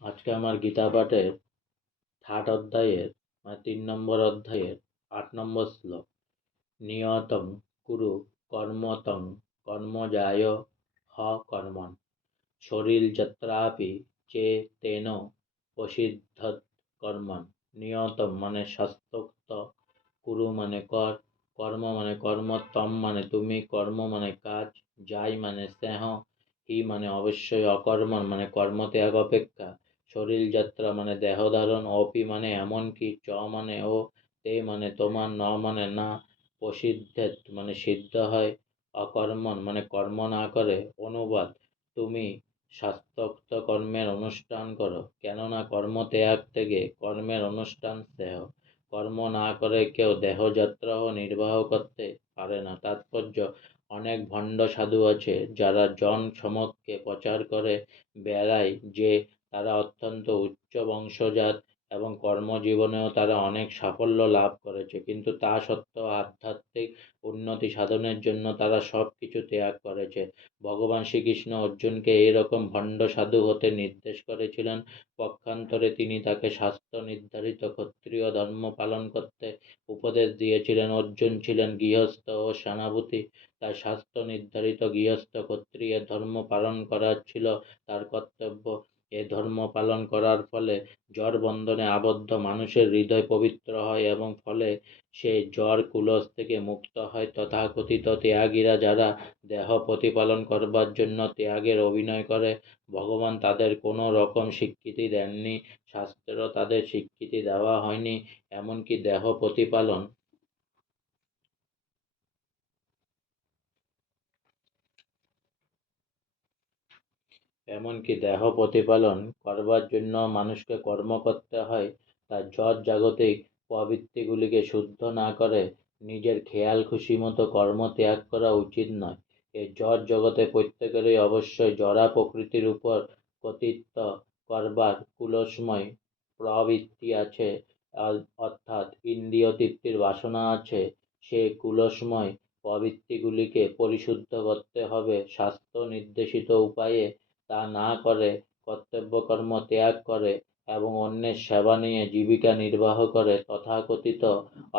আজকে আমার গীতা পাঠের থার্ড অধ্যায়ের 3 নম্বর অধ্যায়ের 8 নম্বর শ্লোক। নিয়তং কুরু কর্মতং কর্মজায় হ কর্মণ শরীর যত্রাপি চে তেন প্রসিদ্ধত কর্মণ। নিয়তম মানে শাস্ত্রোক্ত, কুরু মানে কর, কর্ম মানে কর্ম, তম মানে তুমি, কর্ম মানে কাজ, যাই মানে স্নেহ, হি মানে অবশ্যই, অকর্মণ মানে কর্মত্যাগ অপেক্ষা, শরীর যাত্রা মানে দেহ ধারণ, অপি মানে এমনকি, চ মানে ও, তে মানে তোমার, ন মানে না, প্রসিদ্ধেত মানে সিদ্ধ হয়, অকর্মণ মানে কর্ম না করে। অনুবাদ: তুমি শাস্ত্রোক্ত কর্মের অনুষ্ঠান করো, কেননা কর্ম ত্যাগ থেকে কর্মের অনুষ্ঠান শ্রেয়। কর্ম না করে কেউ দেহযাত্রাও নির্বাহ করতে পারে না। তাৎপর্য: অনেক ভণ্ড সাধু আছে যারা জন সমক্ষে প্রচার করে বেড়ায় যে তারা অত্যন্ত উচ্চ বংশজাত এবং কর্মজীবনেও তারা অনেক সাফল্য লাভ করেছে, কিন্তু তা সত্ত্বেও আধ্যাত্মিক উন্নতি সাধনের জন্য তারা সব কিছু ত্যাগ করেছে। ভগবান শ্রীকৃষ্ণ অর্জুনকে এইরকম ভণ্ড সাধু হতে নির্দেশ করেছিলেন। পক্ষান্তরে তিনি তাকে শাস্ত্র নির্ধারিত ক্ষত্রিয় ধর্ম পালন করতে উপদেশ দিয়েছিলেন। অর্জুন ছিলেন গৃহস্থ ও সেনাপতি, তাই শাস্ত্র নির্ধারিত গৃহস্থ ক্ষত্রিয়ের ধর্ম পালন করা ছিল তার কর্তব্য। এ ধর্ম পালন করার ফলে জড় বন্ধনে আবদ্ধ মানুষের হৃদয় পবিত্র হয় এবং ফলে সে জড় কুলস থেকে মুক্ত হয়। তথাকথিত ত্যাগীরা যারা দেহ প্রতিপালন করবার জন্য ত্যাগের অভিনয় করে, ভগবান তাদের কোনো রকম স্বীকৃতি দেননি, শাস্ত্রেও তাদের স্বীকৃতি দেওয়া হয়নি। এমনকি দেহ প্রতিপালন করবার জন্য মানুষকে কর্ম করতে হয়। তার জড় জাগতিক প্রবৃত্তিগুলিকে শুদ্ধ না করে নিজের খেয়াল খুশি মতো কর্ম ত্যাগ করা উচিত নয়। এই জড় জগতে প্রত্যেকেরই অবশ্যই জড়া প্রকৃতির উপর কর্তৃত্ব করবার কুলসময় প্রবৃত্তি আছে, অর্থাৎ ইন্দ্রিয় তৃপ্তির বাসনা আছে। সে কুলসময় প্রবৃত্তিগুলিকে পরিশুদ্ধ করতে হবে শাস্ত্র নির্দেশিত উপায়ে। তা না করে কর্তব্য কর্ম ত্যাগ করে এবং অন্যের সেবা নিয়ে জীবিকা নির্বাহ করে তথাকথিত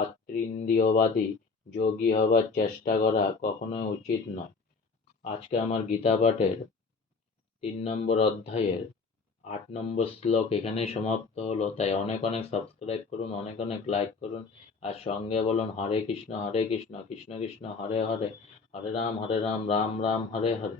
অতীন্দ্রিয়বাদী যোগী হবার চেষ্টা করা কখনোই উচিত নয়। আজকে আমার গীতা পাঠের 3 নম্বর অধ্যায়ের 8 নম্বর শ্লোক এখানেই সমাপ্ত হলো। তাই অনেক অনেক সাবস্ক্রাইব করুন, অনেক অনেক লাইক করুন, আর সঙ্গে বলুন হরে কৃষ্ণ কৃষ্ণ কৃষ্ণ হরে হরে, হরে রাম রাম রাম হরে হরে।